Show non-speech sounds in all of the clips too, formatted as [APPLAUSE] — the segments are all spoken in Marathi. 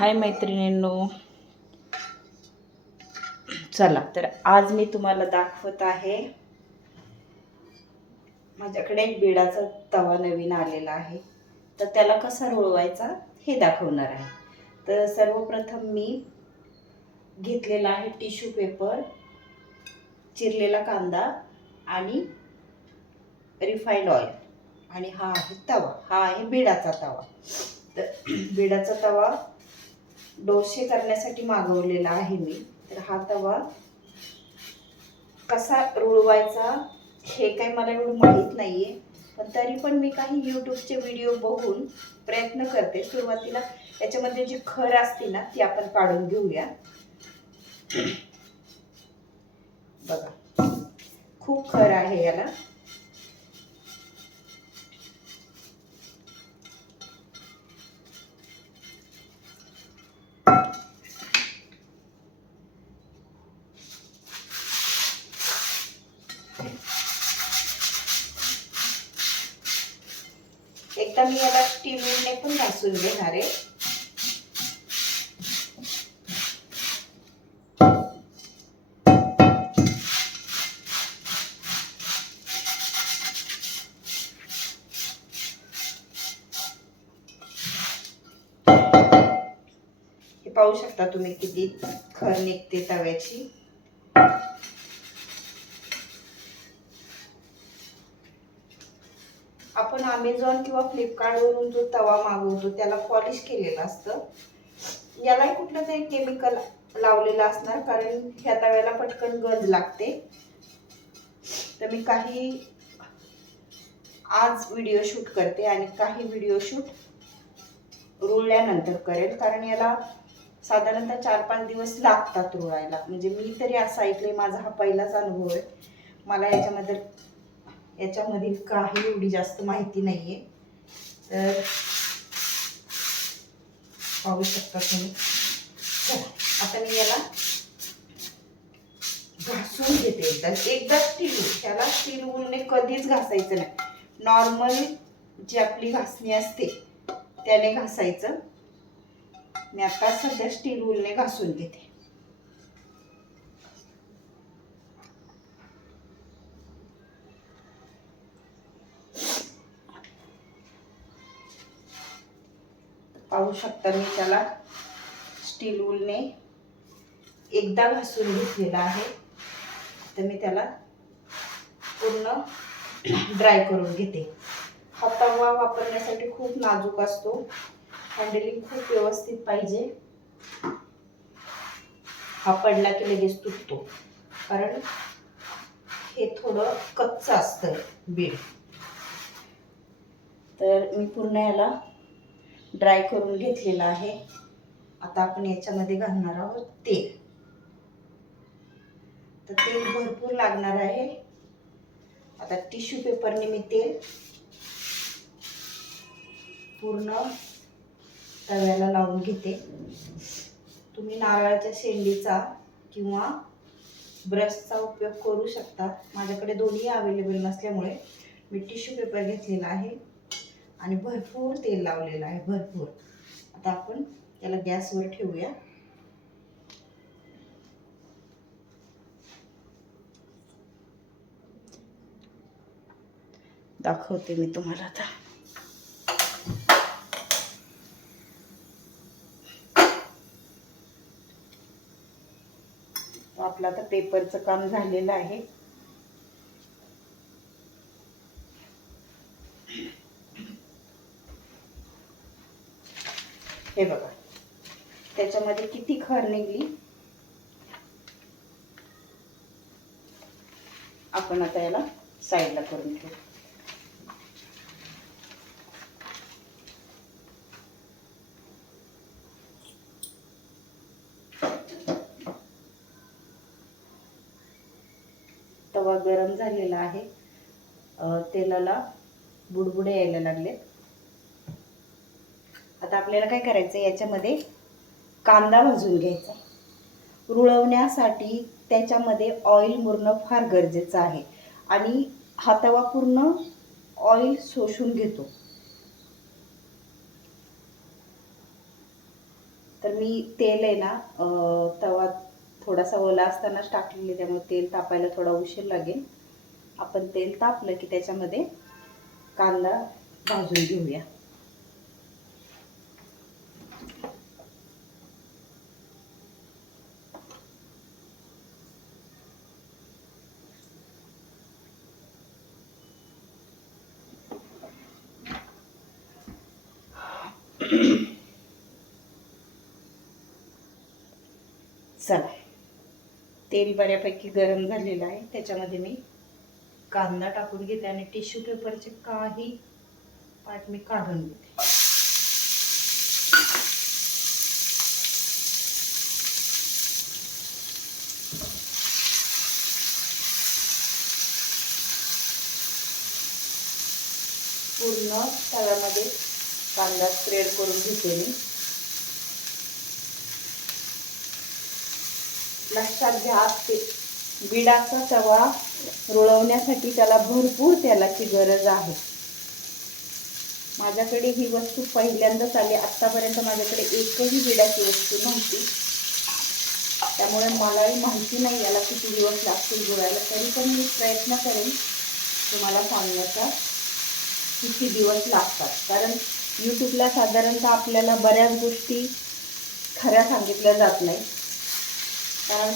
हाय मैत्रिणींनो. चला तर आज मी तुम्हाला दाखवत आहे. माझ्याकडे एक बिडाचा तवा नवीन आलेला आहे. तर त्याला कसा रोळवायचा हे दाखवणार आहे. तर सर्वप्रथम मी घेतलेला आहे टिश्यू पेपर चिरलेला कांदा आणि रिफाईंड ऑइल. आणि हा आहे तवा हा आहे बिडाचा तवा. तर [CLEARS THROAT] बिडाचा तवा डोसे करण्यासाठी मागवलेला आहे मी. तर हा तवा कसा रुळवायचा हे काही मला एवढं माहीत नाही आहे पण तरी पण मी काही यूट्यूबचे व्हिडिओ बघून प्रयत्न करते. सुरुवातीला याच्यामध्ये जी खर असते ना ती आपण काढून घेऊया. बघा. खूप खर आहे याला. एकदा मी याला स्टीलने पण घासून घेणार आहे पाहू शकता तुम्ही किती खर निघते तव्याची. आपण अमेझॉन किंवा फ्लिपकार्टवरून जो तवा मागवतो त्याला पॉलिश केलेलं असतं. यालाही कुठलं तरी केमिकल लावलेलं असणार कारण ह्या तव्याला पटकन गंज लागते. तर मी काही आज व्हिडिओ शूट करते आणि काही व्हिडिओ शूट रुळल्यानंतर करेल कारण याला साधारणतः चार पाच दिवस लागतात रुळायला म्हणजे मी तरी असं ऐकले माझा हा पहिलाच अनुभव आहे. मला याच्यामध्ये याच्यामधील काही एवढी जास्त माहिती नाही आहे तर पाहू शकता तुम्ही. आता मी याला घासून घेते एकदा. एकदा स्टील त्याला स्टील उलने कधीच घासायचं नाही. नॉर्मल जी आपली घासणी असते त्याने घासायचं. मी आता सध्या स्टील उलने घासून घेते. पाहू शकता मी त्याला स्टील उलने एकदा घासून घेतलेला आहे. तर मी त्याला पूर्ण ड्राय करून घेते. हा तवा वापरण्यासाठी खूप नाजूक असतो. हँडलिंग खूप व्यवस्थित पाहिजे. हा पडला की लगेच तुटतो. कारण हे थोडं कच्चं असतं बीड. तर मी पूर्ण याला ड्राय करून घेतलेला आहे. आता आपण याच्यामध्ये घालणार आहोत तेल. तर तेल भरपूर लागणार आहे. आता टिश्यू पेपरने मी तेल पूर्ण तव्याला लावून घेते. तुम्ही नारळाच्या शेंडीचा किंवा ब्रशचा उपयोग करू शकता. माझ्याकडे दोन्ही अवेलेबल नसल्यामुळे मी टिश्यू पेपर घेतलेला आहे आणि भरपूर तेल लावलेलं आहे भरपूर. आता आपण त्याला गॅसवर ठेवूया. दाखवते मी तुम्हाला आता. आपलं आता पेपरचं काम झालेलं आहे. हे बघा. त्याच्यामध्ये किती खर निघली? आपण आता याला साईडला करून घेऊ तवा गरम झालेला आहे. तेलाला बुडबुडे यायला लागले आता आपल्याला काय करायचं याच्यामध्ये कांदा भाजून घ्यायचा रुळवण्यासाठी त्याच्यामध्ये ऑइल मुरणं फार गरजेचं आहे. आणि हा तवा पूर्ण ऑइल शोषून घेतो. तर मी तेल आहे ना तवा थोडासा ओला असतानाच टाकलेली त्यामुळे तेल तापायला थोडा उशीर लागेल. आपण तेल तापलं की त्याच्यामध्ये कांदा भाजून घेऊया. चला. तेल बऱ्यापैकी गरम झालेलं आहे. त्याच्यामध्ये मी कांदा टाकून घेते आणि टिश्यू पेपरचे काही पाठ मी काढून घेते. पूर्ण तव्यामध्ये कांदा स्प्रेड करून घेते मी. लक्षात घ्या ते बिडाचा तवा रुळवण्यासाठी त्याला भरपूर तेलाची गरज आहे. माझ्याकडे ही वस्तू पहिल्यांदाच आली. आत्तापर्यंत माझ्याकडे एकही बिडाची वस्तू नव्हती. त्यामुळे मलाही माहिती नाही याला किती दिवस लागतील जुळायला तरी पण मी प्रयत्न करेन तुम्हाला सांगण्याचा किती दिवस लागतात. कारण यूट्यूबला साधारणतः आपल्याला बऱ्याच गोष्टी खऱ्या सांगितल्या जात नाही कारण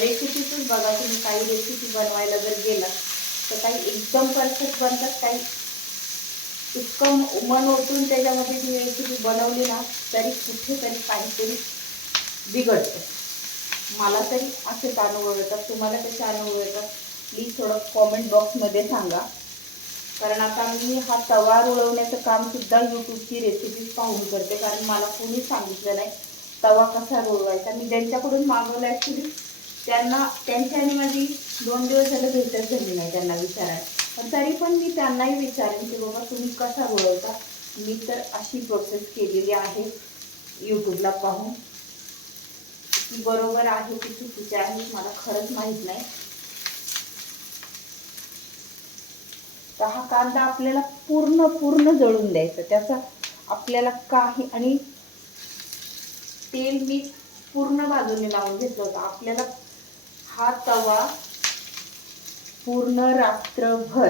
रेसिपीतच बघा तुम्ही काही रेसिपी बनवायला जर गेला तर काही एकदम परफेक्ट बनतात काही इतकं मन ओतून त्याच्यामध्ये जी रेसिपी बनवली ना तरी कुठेतरी काहीतरी बिघडतं. मला तरी असेच अनुभव येतात. तुम्हाला कसे अनुभव येतात? प्लीज थोडं कॉमेंट बॉक्समध्ये सांगा. कारण आता मी हा तवा रुळवण्याचं कामसुद्धा यूट्यूबची रेसिपीज पाहून करते कारण मला कोणी सांगितलं नाही. तवा कसा रोवायचा मी ज्यांच्याकडून मागवलं ॲक्च्युली त्यांना त्यांच्या आणि माझी दोन दिवस झालं भेटच झाली नाही त्यांना विचारायला. पण तरी पण मी त्यांनाही विचारेन की बाबा तुम्ही कसा रुळवता मी तर अशी प्रोसेस केलेली आहे यूट्यूबला पाहून. की बरोबर आहे की चुकीची आहे मला खरंच माहीत नाही. तर हा कांदा आपल्याला पूर्ण पूर्ण जळून द्यायचा. त्याचा आपल्याला काही आणि तेल मी पूर्ण बाजूने लावून घेतलं होतं. आपल्याला हा तवा पूर्ण रात्रभर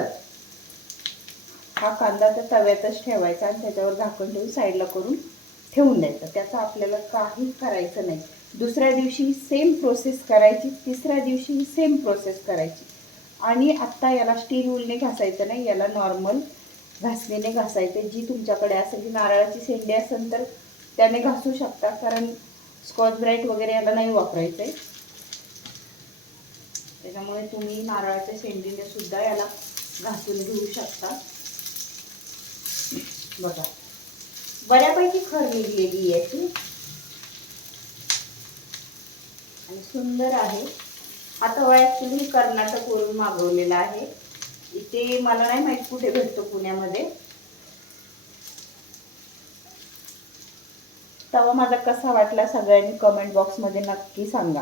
हा कांदा तर तव्यातच ठेवायचा आणि त्याच्यावर झाकण ठेवून साईडला करून ठेवून द्यायचं. त्याचं आपल्याला काही करायचं नाही. दुसऱ्या दिवशी सेम प्रोसेस करायची तिसऱ्या दिवशी सेम प्रोसेस करायची. आणि आत्ता याला स्टील उलने घासायचं नाही याला नॉर्मल घासणीने घासायचे. जी तुमच्याकडे असेल की नारळाची शेंडी असेल तर त्याने घासू शकता कारण स्कॉच ब्राईट वगैरे याला नाही वापरायचं आहे त्याच्यामुळे तुम्ही नारळाच्या शेंडीने सुद्धा याला घासून घेऊ शकता. बघा. बऱ्यापैकी खर निघलेली आहे ती. आणि सुंदर आहे. हा तवा ॲक्च्युली कर्नाटकवरून मागवलेला आहे. इथे मला नाही माहीत कुठे भेटतो पुण्यामध्ये. तवा माझा कसा वाटला सगळ्यांनी कमेंट बॉक्समध्ये नक्की सांगा.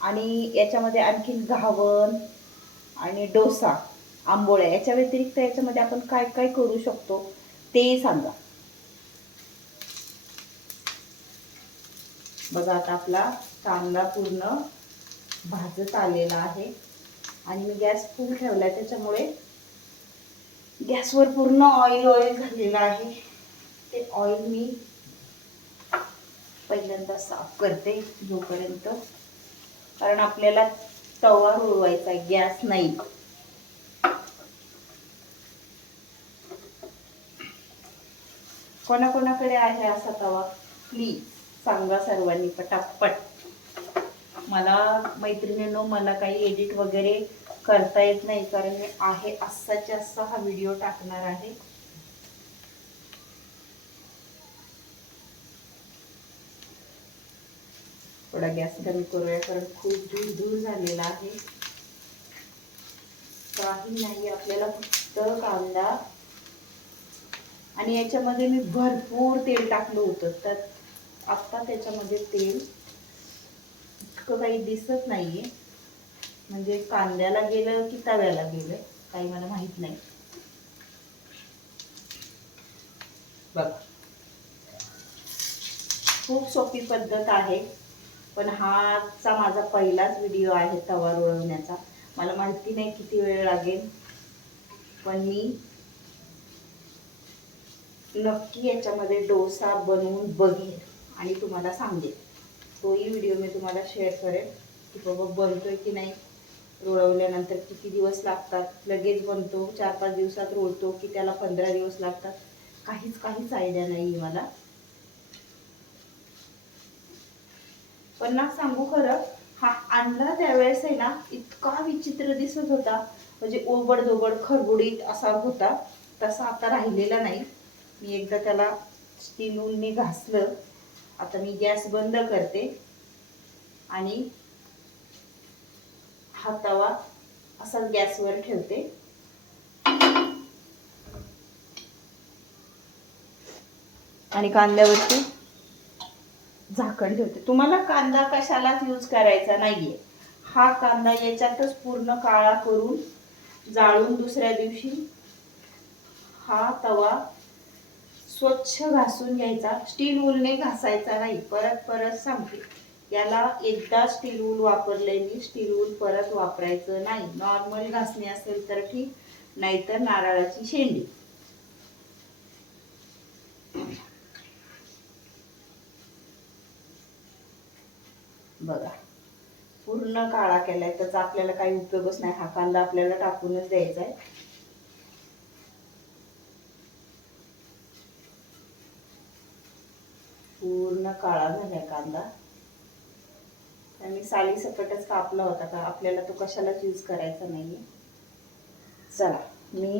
आणि याच्यामध्ये आणखीन घावण आणि डोसा आंबोळ्या याच्या व्यतिरिक्त याच्यामध्ये आपण काय काय करू शकतो तेही सांगा. बघा आता आपला कांदा पूर्ण भाजत आलेला आहे. आणि मी गॅस फुल ठेवला आहे त्याच्यामुळे गॅसवर पूर्ण ऑइल ऑइल झालेलं आहे. ते ऑइल मी पहिल्यांदा साफ करते जोपर्यंत. कारण आपल्याला तवा रुळवायचा गॅस नाही. कोणाकोणाकडे आहे असा तवा? प्लीज सांगा सर्वांनी पटापट. मला मैत्रिणींनो मला काही एडिट वगैरे करता येत नाही कारण मी आहे असाच्या असा हा व्हिडिओ टाकणार आहे. थोडा गॅस कमी करूया कारण खूप धूर दूर झालेला आहे. काही नाही आपल्याला फक्त कांदा आणि याच्यामध्ये मी भरपूर तेल टाकलं होतं. तर आत्ता त्याच्यामध्ये तेल इतकं काही दिसत नाहीये. म्हणजे कांद्याला गेलं की तव्याला गेलं काही मला माहीत नाही. बघ. खूप सोपी पद्धत आहे. पण हाचा माझा पहिलाच व्हिडिओ आहे तवा रुळवण्याचा मला माहिती नाही किती वेळ लागेल पण मी नक्की याच्यामध्ये डोसा बनवून बघेन आणि तुम्हाला सांगेन. तोही व्हिडिओ मी तुम्हाला शेअर करेन की बाबा बनतोय की नाही रोळवल्यानंतर किती दिवस लागतात लगेच बनतो चार पाच दिवसात रोळतो की त्याला पंधरा दिवस लागतात. काहीच काहीच आयडिया नाही मला. पण ना सांगू खरं हा आणला त्यावेळेस आहे ना इतका विचित्र दिसत होता. म्हणजे ओबडधोबड खरबुडीत असा होता. तसा आता राहिलेला नाही. मी एकदा त्याला स्टीलूनने घासलं. आता मी गॅस बंद करते. आणि हा तवा असाच गॅसवर ठेवते. आणि कांद्यावरती झाकण ठेवते. तुम्हाला कांदा कशालाच यूज करायचा नाहीये. हा कांदा याच्यातच पूर्ण काळा करून जाळून दुसऱ्या दिवशी हा तवा स्वच्छ घासून घ्यायचा. स्टील वूलने घासायचा नाही परत परत सांगते. याला एकदा स्टील वूल वापरल्याने स्टील वूल परत वापरायचं नाही. नॉर्मल घासणी असेल तर ठीक नाहीतर नारळाची शेंडी. बघा. पूर्ण काळा केलाय त्याचा आपल्याला काही उपयोगच नाही. हा कांदा आपल्याला टाकूनच द्यायचा आहे. पूर्ण काळा झालाय कांदा. आणि साली सकटच कापला होता का आपल्याला तो कशालाच यूज करायचा नाहीये. चला मी